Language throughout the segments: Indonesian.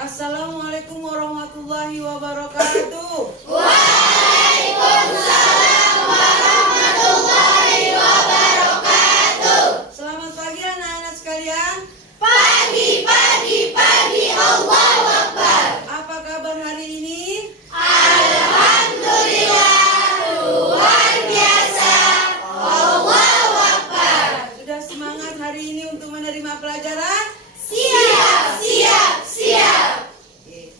Assalamualaikum warahmatullahi wabarakatuh. Waalaikumsalam warahmatullahi wabarakatuh. Selamat pagi anak-anak sekalian. Pagi, Allahu Akbar. Apa kabar hari ini? Alhamdulillah, luar biasa. Allahu Akbar. Sudah semangat hari ini untuk menerima pelajaran? Siap. Oke.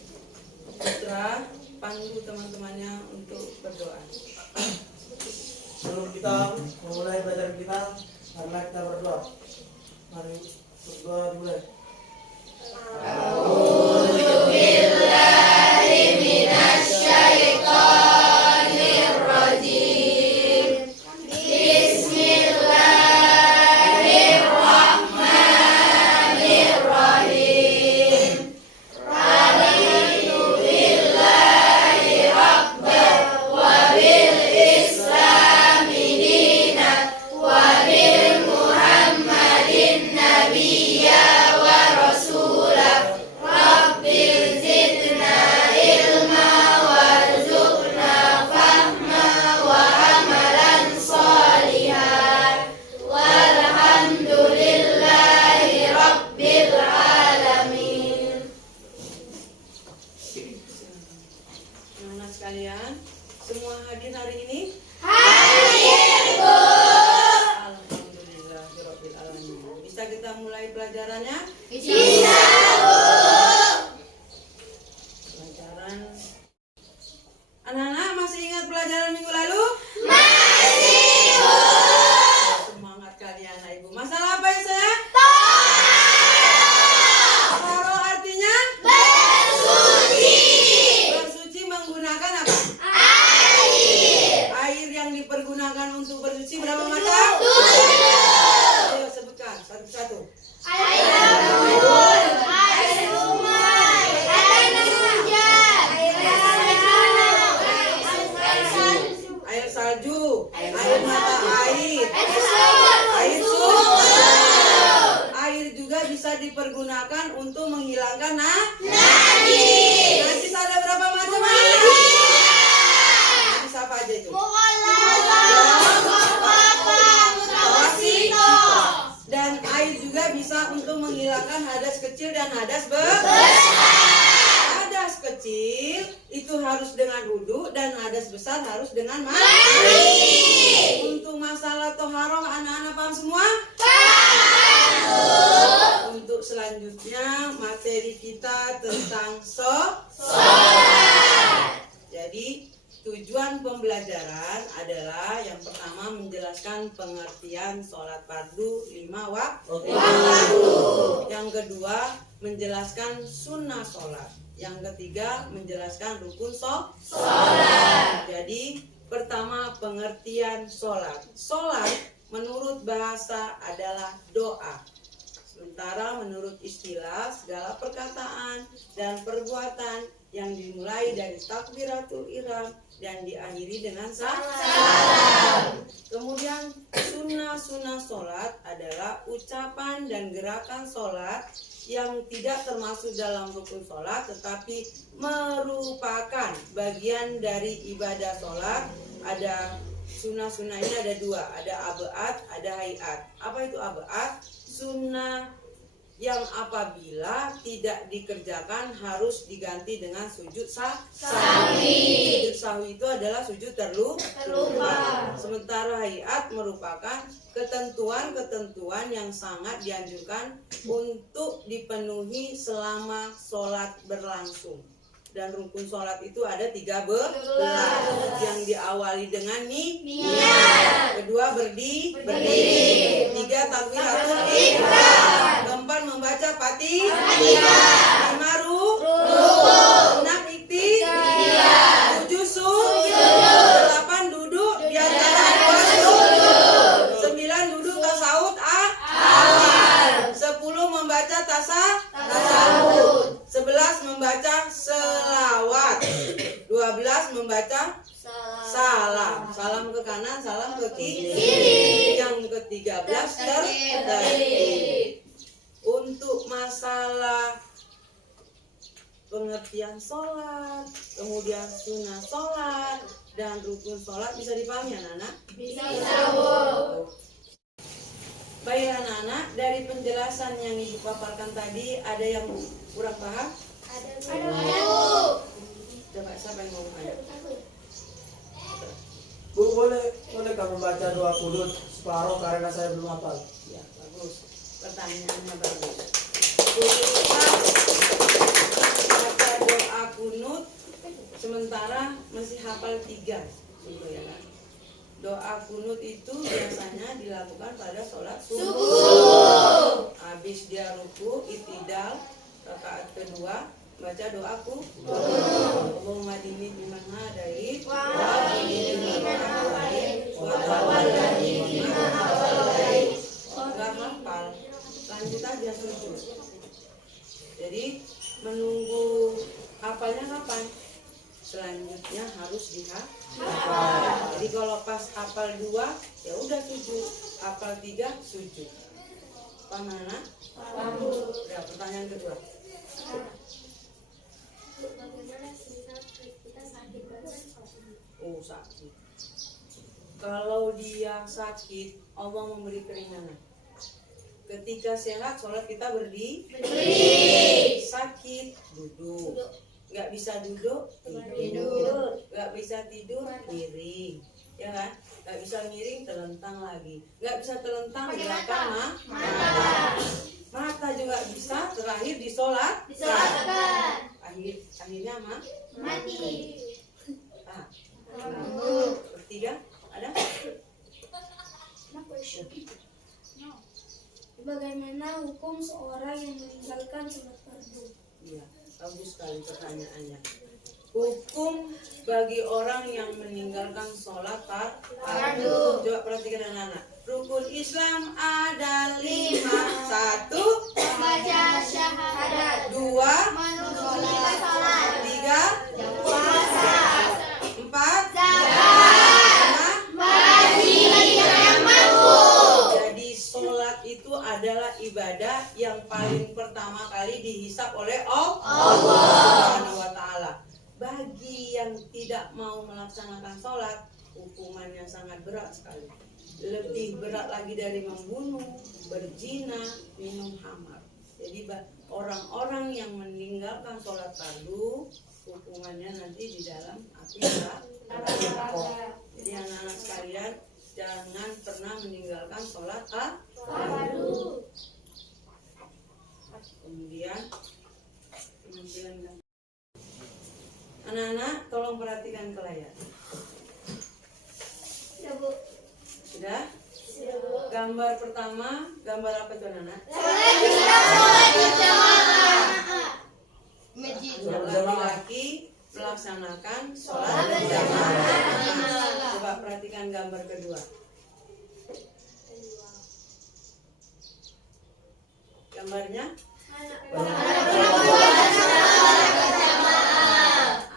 Putra, pandu teman-temannya untuk berdoa. Sebelum kita memulai pelajaran kita, marilah kita berdoa. Mari berdoa dimulai. Anak-anak sekalian, semua hadir hari ini? Hadir, Bu. Alhamdulillahirabbil alamin. Bisa kita mulai pelajarannya? Bisa, Bu. Pelajaran. Anak-anak masih ingat pelajaran minggu lalu? Masih, Bu. Semangat kalian, anak ibu. Masalah apa ya saya? Toro artinya? Bersuci. Bersuci menggunakan apa? Air. Air yang dipergunakan untuk bersuci berapa macam? 7. Ayo sebutkan satu-satu. Air laut, air sungai, air hujan, Air salju, air mata air, air sumur, air juga bisa dipergunakan untuk menghilangkan najis. najis ada berapa macam? Najis apa aja itu? Dan air juga bisa untuk menghilangkan hadas kecil dan hadas besar. Hadas kecil itu harus dengan wudu dan hadas besar harus dengan mandi. Untuk masalah toharoh anak-anak paham semua? Untuk selanjutnya materi kita tentang sholat. Jadi tujuan pembelajaran adalah yang pertama menjelaskan pengertian sholat fardu 5 waktu. Yang kedua menjelaskan sunnah sholat. Yang ketiga menjelaskan rukun sholat. Jadi pertama pengertian sholat. Sholat menurut bahasa adalah doa. Sementara menurut istilah segala perkataan dan perbuatan yang dimulai dari takbiratul ihram dan diakhiri dengan salam. Kemudian sunnah sholat adalah ucapan dan gerakan sholat yang tidak termasuk dalam rukun sholat tetapi merupakan bagian dari ibadah sholat. Ada sunnah ini ada 2, ada abaat, ada hayat. Apa itu abaat? Sunnah yang apabila tidak dikerjakan harus diganti dengan sujud sahwi. Sujud sahwi itu adalah sujud terlupa. Sementara hayat merupakan ketentuan-ketentuan yang sangat dianjurkan untuk dipenuhi selama sholat berlangsung. Dan rukun sholat itu ada 13 yang diawali dengan niat, kedua berdiri, 3 takbiratul ihram, 4 membaca Fatihah, 5 rukuk, 6 iktikaf, 7 sujud, 8 duduk di antara 2 sujud, 9 duduk tasawuf awal, 10 membaca tasawuf, 11 membaca selawat, 12 membaca salam ke kanan, salam ke kiri. Yang ke-13 tertib. Untuk masalah pengertian sholat, kemudian sunnah sholat, dan rukun sholat. Bisa dipahami anak-anak? Bisa, Bu. Baik anak-anak, dari penjelasan yang Ibu paparkan tadi, ada yang kurang paham? Ada, Bu. Coba siapa yang mau tanya? Bu, boleh kamu baca doa kunut separuh karena saya belum hafal. Ya, bagus. Pertanyaannya bagus. Bu Ustaz, baca doa kunut sementara masih hafal 3. Gitu ya kan? Doa kunut itu biasanya dilakukan pada sholat subuh. Habis dia ruku, itidal, rakaat kedua, baca doa kunut. Allahumma dini biman hadait, wa dini biman hadait, wa tawallani biman tawallait. Enggak hafal, lanjut aja sujud. Jadi menunggu hafalnya kapan? Selanjutnya harus dihafal. Jadi kalau pas hafal 2 ya udah sujud, hafal 3 sujud. Paham anak? Ya, pertanyaan kedua. Bagaimana saat kita sakit badan? Oh, sakit. Kalau dia sakit, Allah memberi keringanan. Ketika sehat, sholat kita berdiri. Sakit, duduk. Nggak bisa duduk, tidur. Nggak bisa tidur, miring. Ya kan? Nggak bisa miring, telentang lagi. Nggak bisa telentang, gerakan mata juga bisa. Terakhir di sholat. Disolatkan. Akhirnya Mati. Ah, ketiga ada? Bagaimana hukum seorang yang meninggalkan sholat fardu? Iya, bagus sekali pertanyaannya. Hukum bagi orang yang meninggalkan sholat fardu. Coba perhatikan anak-anak. Rukun Islam ada 5. 1, Membaca syahadat. 2, Menunaikan sholat. 3, Puasa. 4, Zakat. 5. Jadi sholat itu adalah ibadah yang paling pertama kali dihisap oleh Allah Subhanahu wa Ta'ala. Bagi yang tidak mau melaksanakan sholat, hukumannya sangat berat sekali. Lebih berat lagi dari membunuh, berzina, minum khamar. Jadi orang-orang yang meninggalkan sholat fardu, hukumannya nanti di dalam api neraka. Jadi anak-anak sekalian, jangan pernah meninggalkan sholat fardu. Kemudian anak-anak tolong perhatikan ke layar. Ya, Bu. Sudah? Gambar pertama, gambar apa itu anak-anak? Anak laki-laki melaksanakan sholat berjamaah. Coba perhatikan gambar kedua. Gambarnya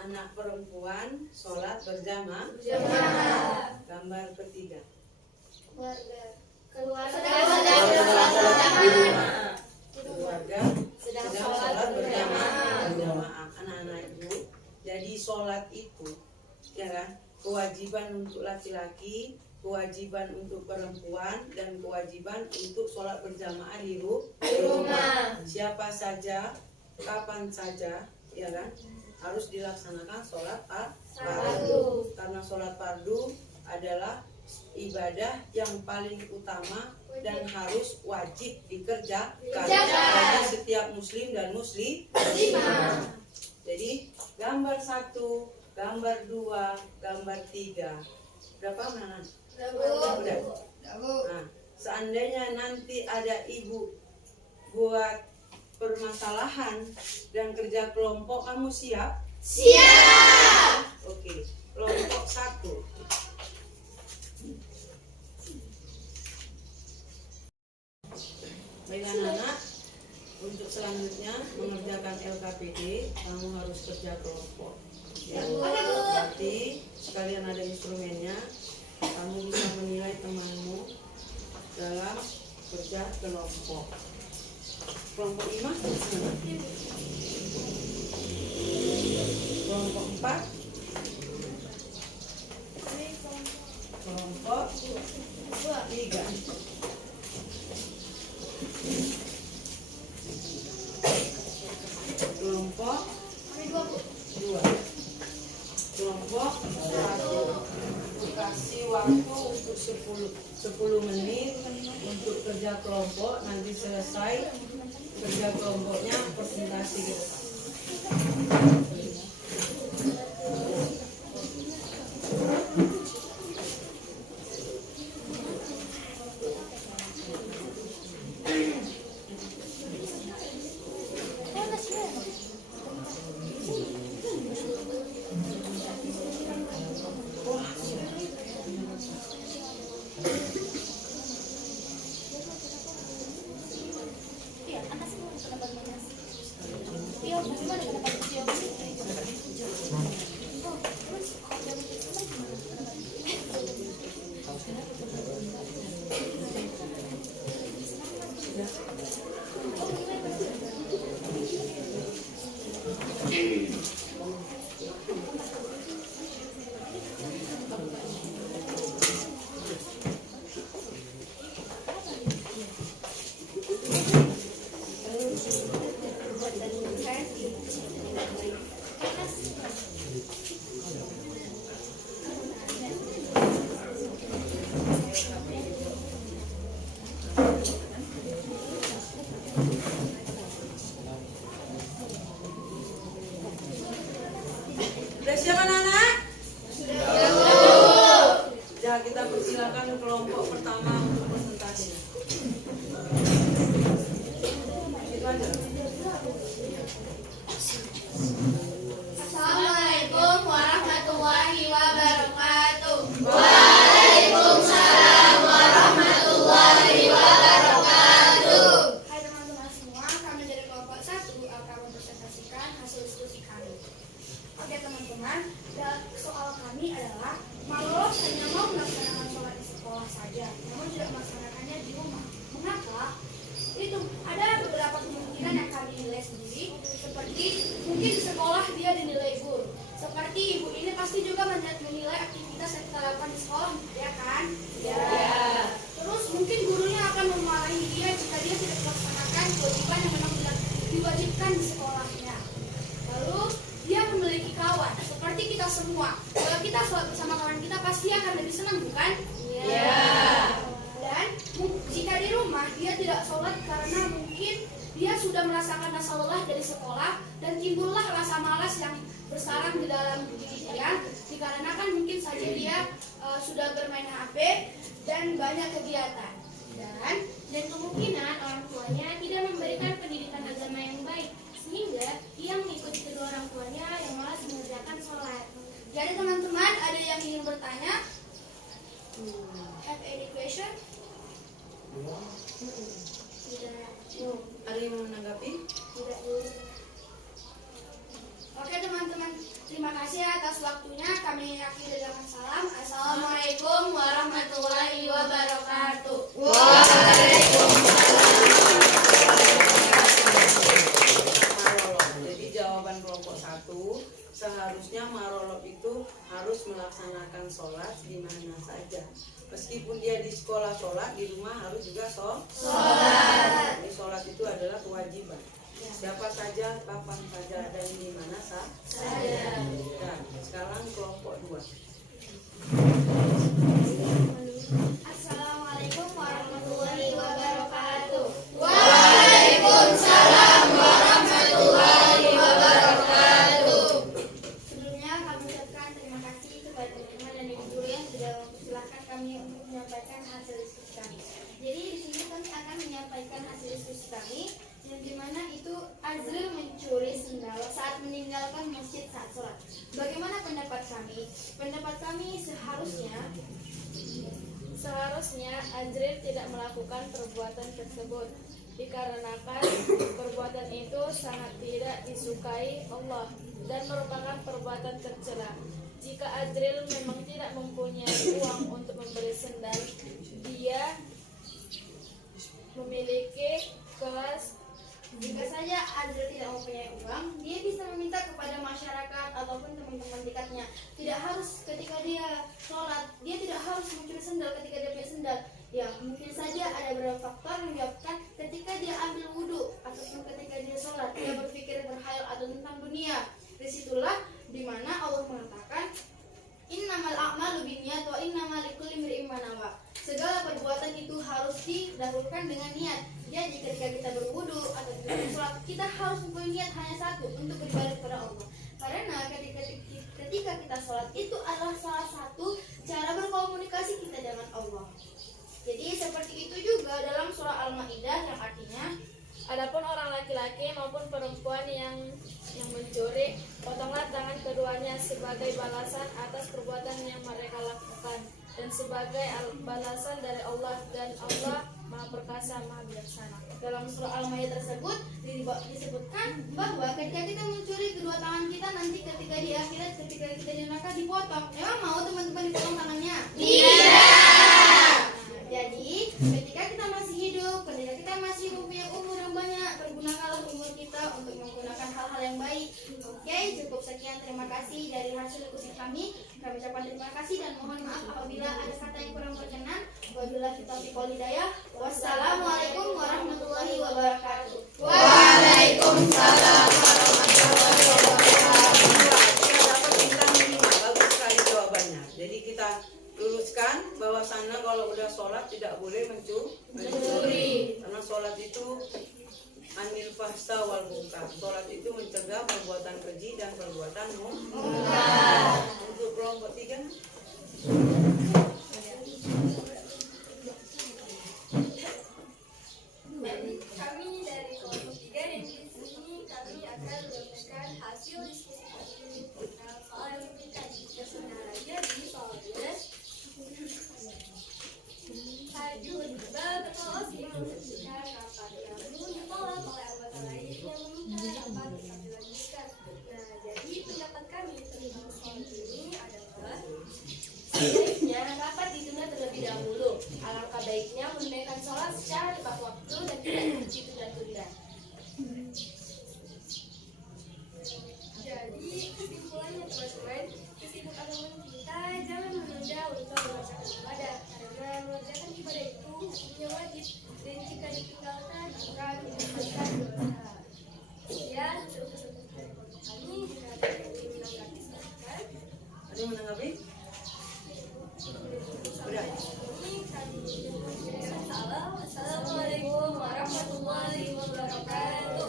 anak perempuan sholat berjamaah. Gambar ketiga. Keluarga sedang sholat berjamaah. Anak-anak ibu, jadi sholat itu ya kan, kewajiban untuk laki-laki, kewajiban untuk perempuan, dan kewajiban untuk sholat berjamaah di rumah. Siapa saja, kapan saja, ya kan, harus dilaksanakan sholat fardu. Karena sholat fardu adalah ibadah yang paling utama dan harus wajib dikerjakan bagi setiap muslim dan muslimah. Jadi gambar 1, gambar 2, gambar 3. Berapa mana? Udah. Nah, seandainya nanti ada ibu buat permasalahan dan kerja kelompok, kamu siap? Siap. Oke, kelompok 1. Baik anak-anak, untuk selanjutnya mengerjakan LKPD, kamu harus kerja kelompok. Ya, berarti sekalian ada instrumennya, kamu bisa menilai temanmu dalam kerja kelompok. Kelompok 5. waktu untuk 10 menit untuk kerja kelompok. Nanti selesai kerja kelompoknya presentasi gitu Pak. Udah siap anak-anak? Ya, kita persilakan kelompok pertama untuk presentasi. Itu aja. Assalamualaikum warahmatullahi wabarakatuh. Hai teman-teman semua, kami dari kelompok 1 akan mempresentasikan hasil diskusi kami. Oke teman-teman, soal kami adalah Malolos hanya mau melaksanakan sholat di sekolah saja, namun tidak melaksanakannya di rumah. Mengapa? Itu ada beberapa kemungkinan yang kami nilai sendiri, seperti mungkin di sekolah dia dinilai guru. Seperti ibu ini pasti juga menilai aktivitas yang kita lakukan di sekolah, ya kan? Ya. Terus mungkin gurunya akan memarahi dia jika dia tidak melaksanakan kewajiban yang memang diwajibkan di sekolahnya. Lalu dia memiliki kawan, seperti kita semua. Kalau kita sholat bersama kawan kita pasti akan lebih senang, bukan? Iya. Dan jika di rumah dia tidak sholat karena mungkin dia sudah merasakan rasa lelah dari sekolah dan timbullah rasa malas yang bersarang di dalam diri dia, dikarenakan mungkin saja dia sudah bermain HP dan banyak kegiatan. Dan kemungkinan orang tuanya tidak memberikan pendidikan agama yang baik, sehingga ia mengikuti kedua orang tuanya yang malas mengerjakan sholat. Jadi teman-teman, ada yang ingin bertanya? Have any question? Tidak, Ada yang mau menanggapi? tidak. Oke teman-teman, terima kasih atas waktunya. Kami akhiri dengan salam. Assalamualaikum warahmatullahi wabarakatuh. Marolop. Jadi jawaban kelompok 1, seharusnya Marolop itu harus melaksanakan sholat di mana saja. Meskipun dia di sekolah sholat, di rumah harus juga sholat. Jadi sholat itu adalah kewajiban. Siapa saja, kapan saja, dan di mana saja. Dan sekarang kelompok 2. Assalamualaikum warahmatullahi wabarakatuh. Sebelumnya kami ucapkan terima kasih kepada teman-teman dan ibu guru yang sudah mempersilahkan kami untuk menyampaikan hasil diskusi kami. Jadi di sini kami akan menyampaikan hasil diskusi kami yang dimana itu Azril mencuri sendal saat meninggalkan masjid saat sholat. Bagaimana pendapat kami? Pendapat kami Seharusnya Azril tidak melakukan perbuatan tersebut dikarenakan perbuatan itu sangat tidak disukai Allah dan merupakan perbuatan tercela. Jika Azril memang tidak mempunyai uang untuk membeli sendal, dia memiliki kelas. Jika saja Azril tidak mempunyai uang, dia bisa meminta kepada masyarakat ataupun teman-teman dekatnya. Tidak harus ketika dia sholat, dia tidak harus mencuri sendal ketika dia punya sendal. Ya, mungkin saja ada beberapa faktor yang menyebabkan ketika dia ambil wudhu ataupun ketika dia sholat, dia berpikir berhayal atau tentang dunia. Disitulah dimana Allah mengatakan, innamal a'malu binniyat wa innamal likulli hanya satu, untuk beribadah kepada Allah. Karena ketika kita sholat itu adalah salah satu cara berkomunikasi kita dengan Allah. Jadi seperti itu juga dalam surah Al-Maidah yang artinya, adapun orang laki-laki maupun perempuan yang mencuri, potonglah tangan keduanya sebagai balasan atas perbuatan yang mereka lakukan dan sebagai balasan dari Allah, dan Allah Maha Perkasa, Maha Bijaksana. dalam surah Al-Maidah tersebut disebutkan bahwa ketika kita mencuri kedua tangan kita, nanti ketika di akhirat, ketika kita di neraka dipotong. Emang mau teman-teman dipotong tangannya? Tidak. Jadi ketika kita masih hidup, ketika kita masih mempunyai umur yang banyak, pergunakanlah umur kita untuk menggunakan hal-hal yang baik. Oke, cukup sekian. Terima kasih dari hasil diskusi kami. Kami ucapkan terima kasih dan mohon maaf apabila ada kata yang kurang berkenan. Wabillahi taufiq wal hidayah. Wassalamualaikum warahmatullahi wabarakatuh. Waalaikumsalam warahmatullahi wabarakatuh. Kita dapat bintang 5, bagus sekali jawabannya. Jadi kita luruskan bahwasannya kalau udah sholat tidak boleh mencuri. Karena sholat itu anil fahsya wal munkar. Sholat itu mencegah perbuatan keji dan perbuatan munkar. Untuk kelompok 3. Kami dari kelompok 3 dan di sini kami akan menyampaikan hasil diskusi kami tentang soal yang diberikan. Kebenarannya di soalnya Hajun berkelas yang memberikan rapat namun ditolak oleh anggota lain yang meminta rapat tetap dilanjutkan. Nah, jadi pendapat kami tentang soal ini adalah sebaiknya rapat ditunda terlebih dahulu. Alangkah baiknya menunaikan sholat secara tepat waktu dan tidak ditunda-tunda. Jadi kesimpulannya teman-teman, kesibukan teman kita jangan menunda untuk mengerjakan ibadah, karena mengerjakan ibadah itu hukumnya wajib dan jika ditinggalkan akan mendapatkan dosa. Sekian untuk kesempatan kami, jika ada yang ingin menanggapi silakan. Ada yang menanggapi? Udah. Assalamualaikum warahmatullahi wabarakatuh.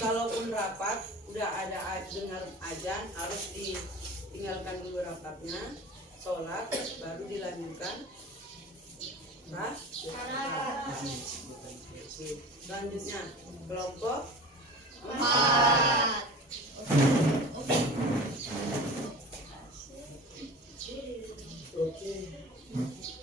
Kalaupun rapat udah ada dengar azan, harus ditinggalkan dulu rapatnya, sholat baru dilanjutkan. Selanjutnya kelompok 4. Oke.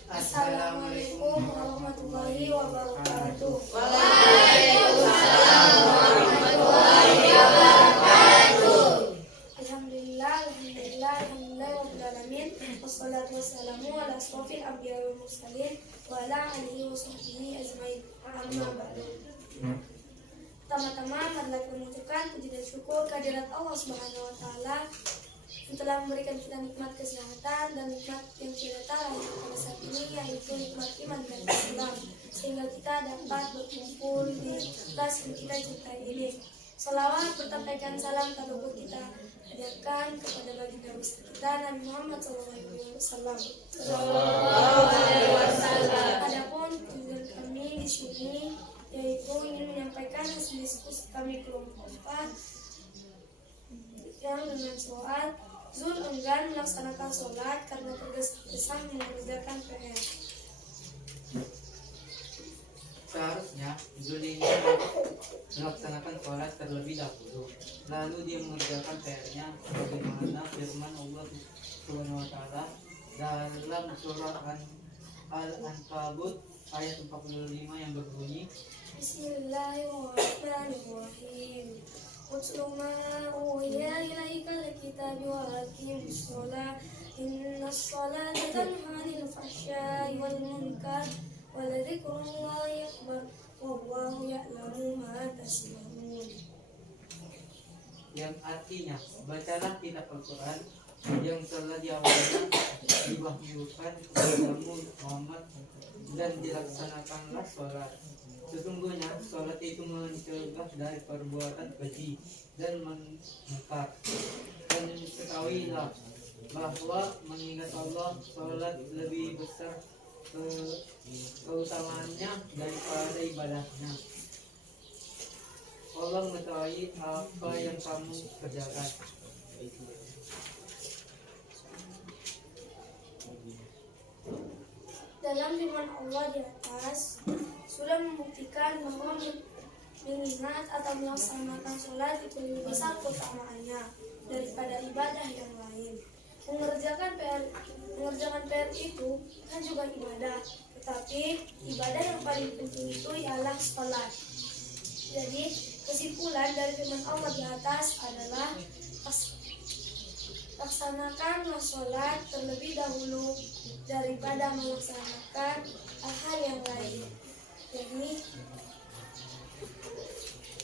Assalamualaikum warahmatullahi wabarakatuh. Waalaikumsalam warahmatullahi wabarakatuh. Alhamdulillah, rabbil alamin. Wassalatu wassalamu ala asrofil anbiya'i wal mursalin wa ala alihi wa sahbihi ajmain. Amma ba'du. Pertama-tama marilah kita mengucapkan puji dan syukur kehadirat Allah Subhanahu wa taala yang telah memberikan kita nikmat kesehatan dan nikmat yang tidak tara pada saat ini, yaitu nikmat iman dan Islam, sehingga kita dapat berkumpul di kelas yang kita cintai ini. Salawat bertampaikan salam taluhur kita hadirkan kepada baginda besar kita Nabi Muhammad SAW. Adapun tujuan kami di sini yaitu ingin menyampaikan hasil diskusi kami kelompok 4 yang dengan soal Zul enggan melaksanakan sholat karena tergesa-gesa mengerjakan PR. Seharusnya Zul ini melaksanakan sholat terlebih dahulu, lalu dia mengerjakan PR-nya sebagaimana firman Allah Subhanahu wa taala dalam surah Al-Ankabut ayat 45 yang berbunyi, Bismillahirrahmanirrahim. Utlu ma uhiya ilaika al-kitab wa aqimus shalah innas salata tanha 'anil fahsya'i wal munkar wa dzikrullahi akbar wallahu ya'lamu ma tasna'un. yang artinya, bacalah kitab Al-Quran yang telah diawalnya diwahyukan kepadamu Muhammad dan dilaksanakanlah sholat. Sesungguhnya sholat itu mencegah dari perbuatan keji dan munkar. Dan ketahuilah bahwa mengingat Allah, sholat lebih besar keutamaannya daripada ibadahnya. Allah mengetahui apa yang kamu kerjakan. Dalam firman Allah di atas sudah membuktikan bahwa mengingat atau melaksanakan sholat itu lebih besar keutamaannya daripada ibadah yang lain. Mengerjakan PR itu kan juga ibadah, tetapi ibadah yang paling penting itu ialah sholat. Jadi kesimpulan dari firman Allah di atas adalah laksanakanlah sholat terlebih dahulu daripada melaksanakan hal yang lain.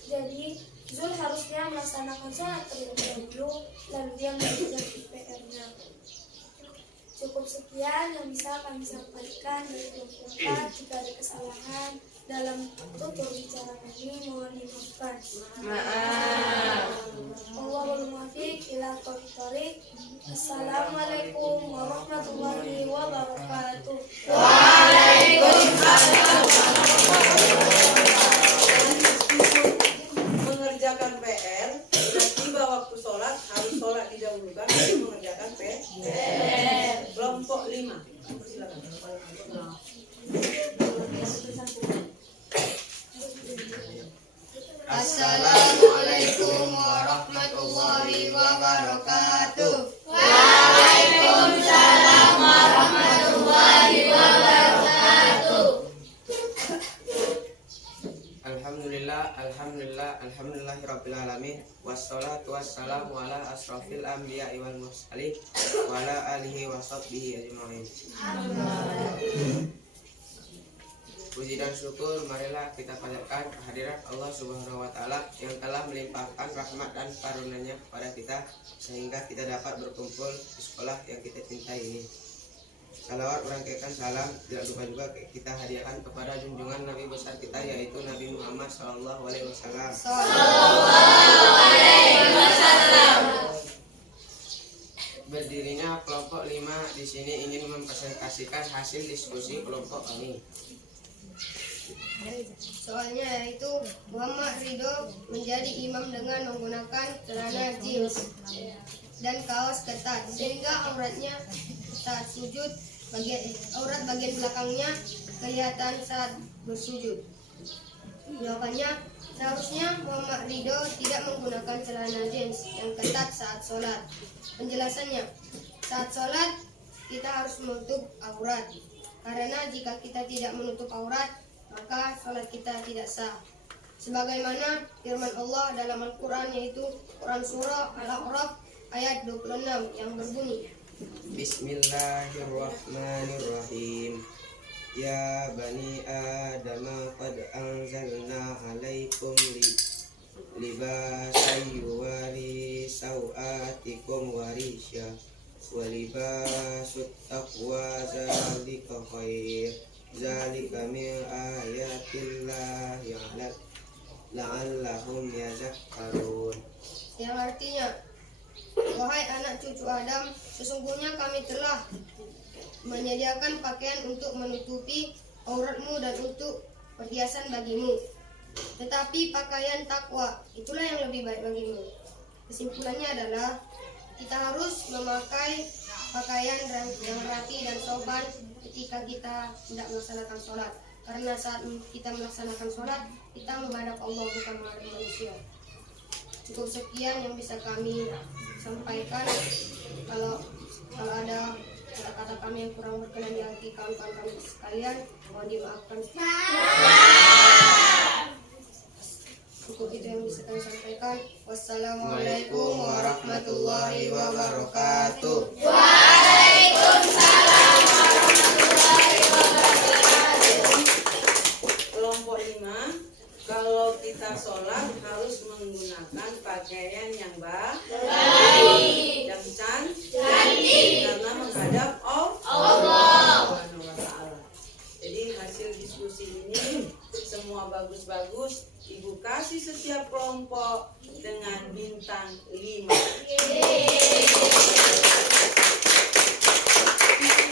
Jadi Zul harusnya melaksanakan sholat terlebih dahulu, lalu dia mengerjakan PR-nya. Cukup sekian yang bisa kami sampaikan dari kelompok 4. Jika ada kesalahan dalam tutur bicara kami, mohon dimaafkan. Wallahul muwaffiq ila aqwamit thoriq. Assalamualaikum warahmatullahi wabarakatuh. Mengerjakan PR, sudah tiba waktu sholat, harus sholat didahulukan, baru mengerjakan PR. Kelompok 5. Silakan. Assalamualaikum warahmatullahi wabarakatuh. Alhamdulillahirabbil alamin wassalatu wassalamu ala asrofil anbiya'i wal mursalin wa ala alihi wa sahbihi ajma'in. Puji dan syukur marilah kita panjatkan kehadirat Allah Subhanahu wa taala yang telah melimpahkan rahmat dan karunia-Nya kepada kita sehingga kita dapat berkumpul di sekolah yang kita cintai ini. Salawat merangkaikan salam tidak lupa juga kita hadiahkan kepada junjungan Nabi besar kita yaitu Nabi Muhammad sallallahu alaihi wasallam. Berdirinya kelompok 5 di sini ingin mempresentasikan hasil diskusi kelompok kami. Soalnya yaitu Muhammad Ridho menjadi imam dengan menggunakan celana jeans dan kaos ketat sehingga auratnya saat sujud aurat bagian belakangnya kelihatan saat bersujud. Jawabannya, seharusnya Muhammad Ridho tidak menggunakan celana jeans yang ketat saat sholat. Penjelasannya, saat sholat kita harus menutup aurat karena jika kita tidak menutup aurat maka sholat kita tidak sah. Sebagaimana firman Allah dalam Al-Quran yaitu Quran Surah Al-A'raf ayat 26 yang berbunyi, Bismillahirrahmanirrahim. Ya bani Adam qad anzalna alaikum libasan yuwari sawatikum warisya wa libasut taqwa zalika khair zalika min ayatillah la'allahum yazakkarun. yang artinya, wahai anak cucu Adam, sesungguhnya kami telah menyediakan pakaian untuk menutupi auratmu dan untuk perhiasan bagimu. Tetapi pakaian takwa itulah yang lebih baik bagimu. Kesimpulannya adalah kita harus memakai pakaian yang rapi dan sopan ketika kita tidak melaksanakan sholat. Karena saat kita melaksanakan sholat, kita menghadap Allah bukan menghadap manusia. Cukup sekian yang bisa kami sampaikan. Kalau ada kata-kata kami yang kurang berkenan di hati kawan-kawan kami sekalian, mohon dimaafkan. Cukup itu yang bisa kami sampaikan. Wassalamualaikum warahmatullahi wabarakatuh. Kelompok 5, kalau kita sholat harus menggunakan pakaian yang baik, yang cantik, karena menghadap Allah Subhanahu wa Ta'ala. Jadi hasil diskusi ini semua bagus-bagus. Ibu kasih setiap kelompok dengan bintang 5.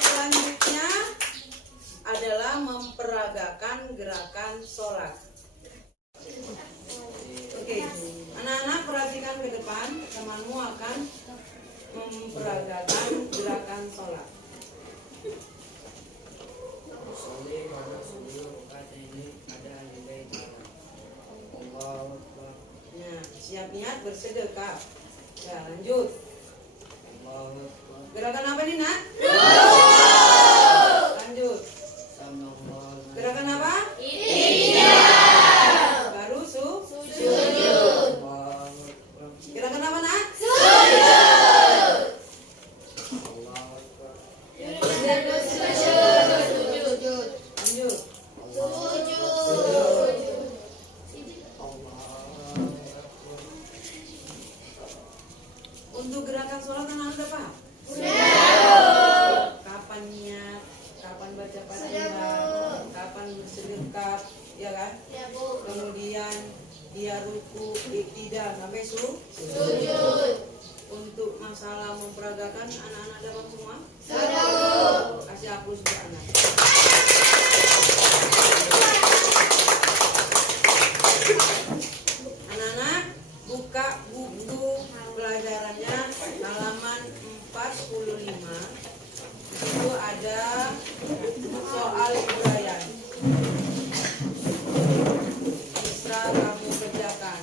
Selanjutnya memperagakan gerakan sholat. Oke, anak-anak perhatikan ke depan, temanmu akan memperagakan gerakan sholat. Usolli mana sebelum kata ini ada nilai tanah. Allahu Akbar. Nah, siap niat bersedekah. Ya, lanjut. Allahu Akbar. Gerakan apa nih, Nak? Lanjut. Sallallahu. Gerakan apa? Baru Allahu Akbar. Gerakan apa, Nak? Allahu Akbar. Sujud. Lanjut. Untuk gerakan sholat anak-anak udah paham? Kapan niat, kapan baca Fatihah, kapan bersedekah, ya kan? Kemudian dia ruku, iktidal sampai sujud. Untuk masalah memperagakan anak-anak dapat semua? Kasih aku juga anak. Anak-anak buka buku pelajarannya halaman 45. Itu ada soal uraian. Bisa kamu kerjakan.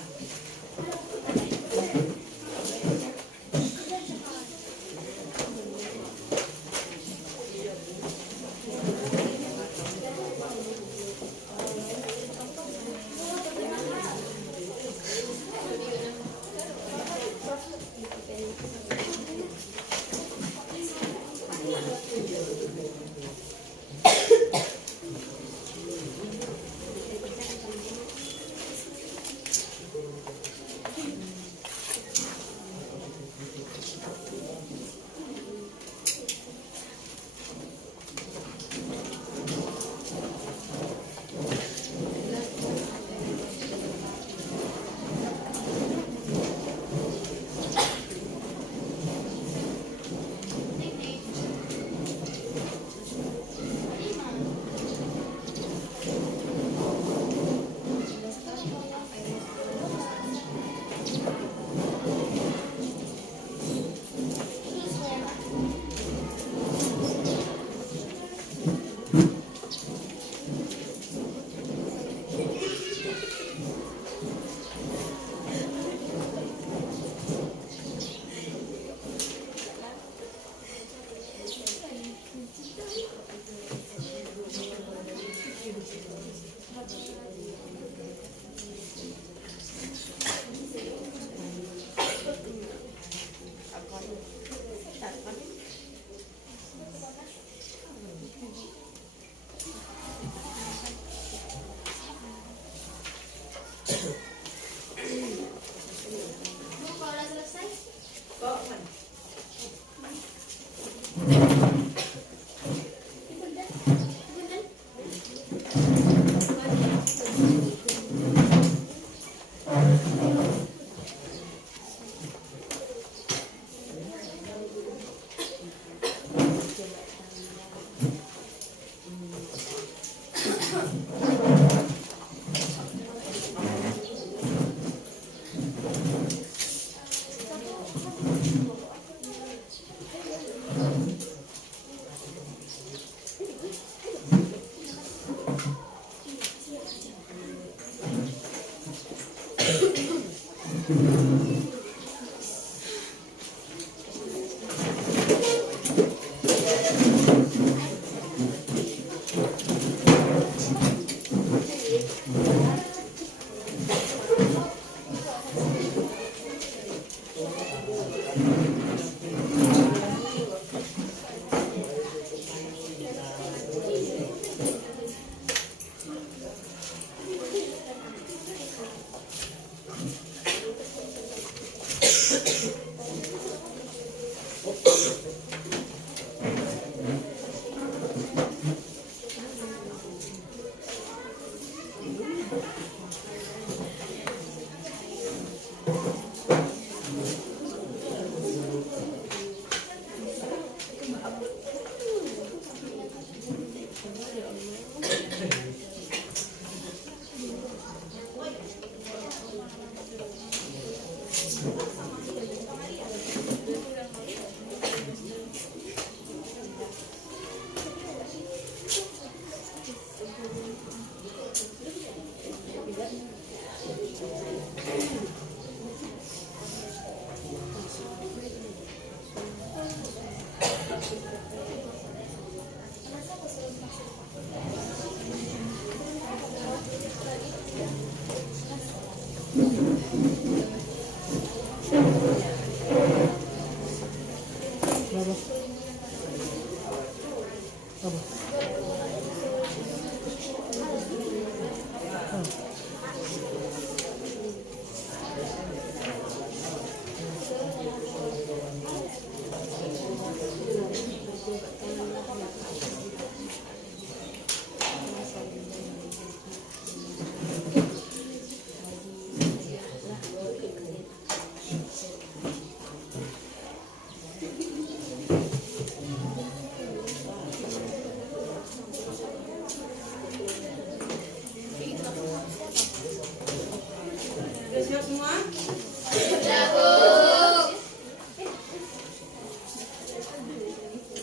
semua?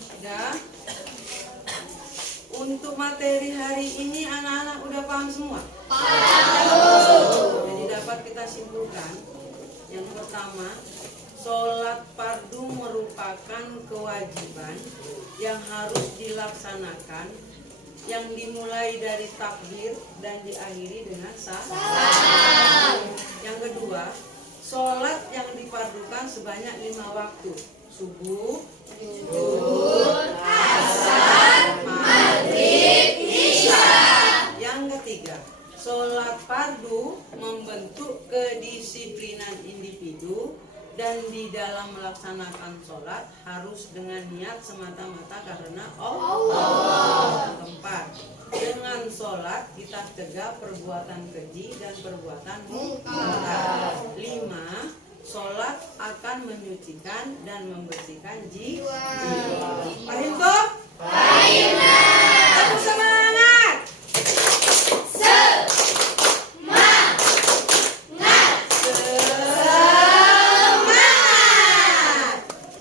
Sudah. Untuk materi hari ini anak-anak udah paham semua? Jadi dapat kita simpulkan. Yang pertama, sholat fardu merupakan kewajiban yang harus dilaksanakan, yang dimulai dari takbir dan diakhiri dengan salam. Yang kedua, sholat yang difardukan sebanyak 5 waktu: subuh, zuhur, asar, maghrib, isya. Yang ketiga, sholat fardu membentuk kedisiplinan individu, dan di dalam melaksanakan sholat harus dengan niat semata-mata karena Allah. Yang keempat, dengan sholat kita cegah perbuatan keji dan perbuatan mungkar. 5. Sholat akan menyucikan dan membersihkan jiwa. Paham toh? Paham. Aku semangat.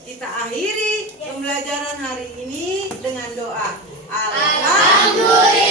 Kita akhiri pembelajaran hari ini dengan doa. Alhamdulillah.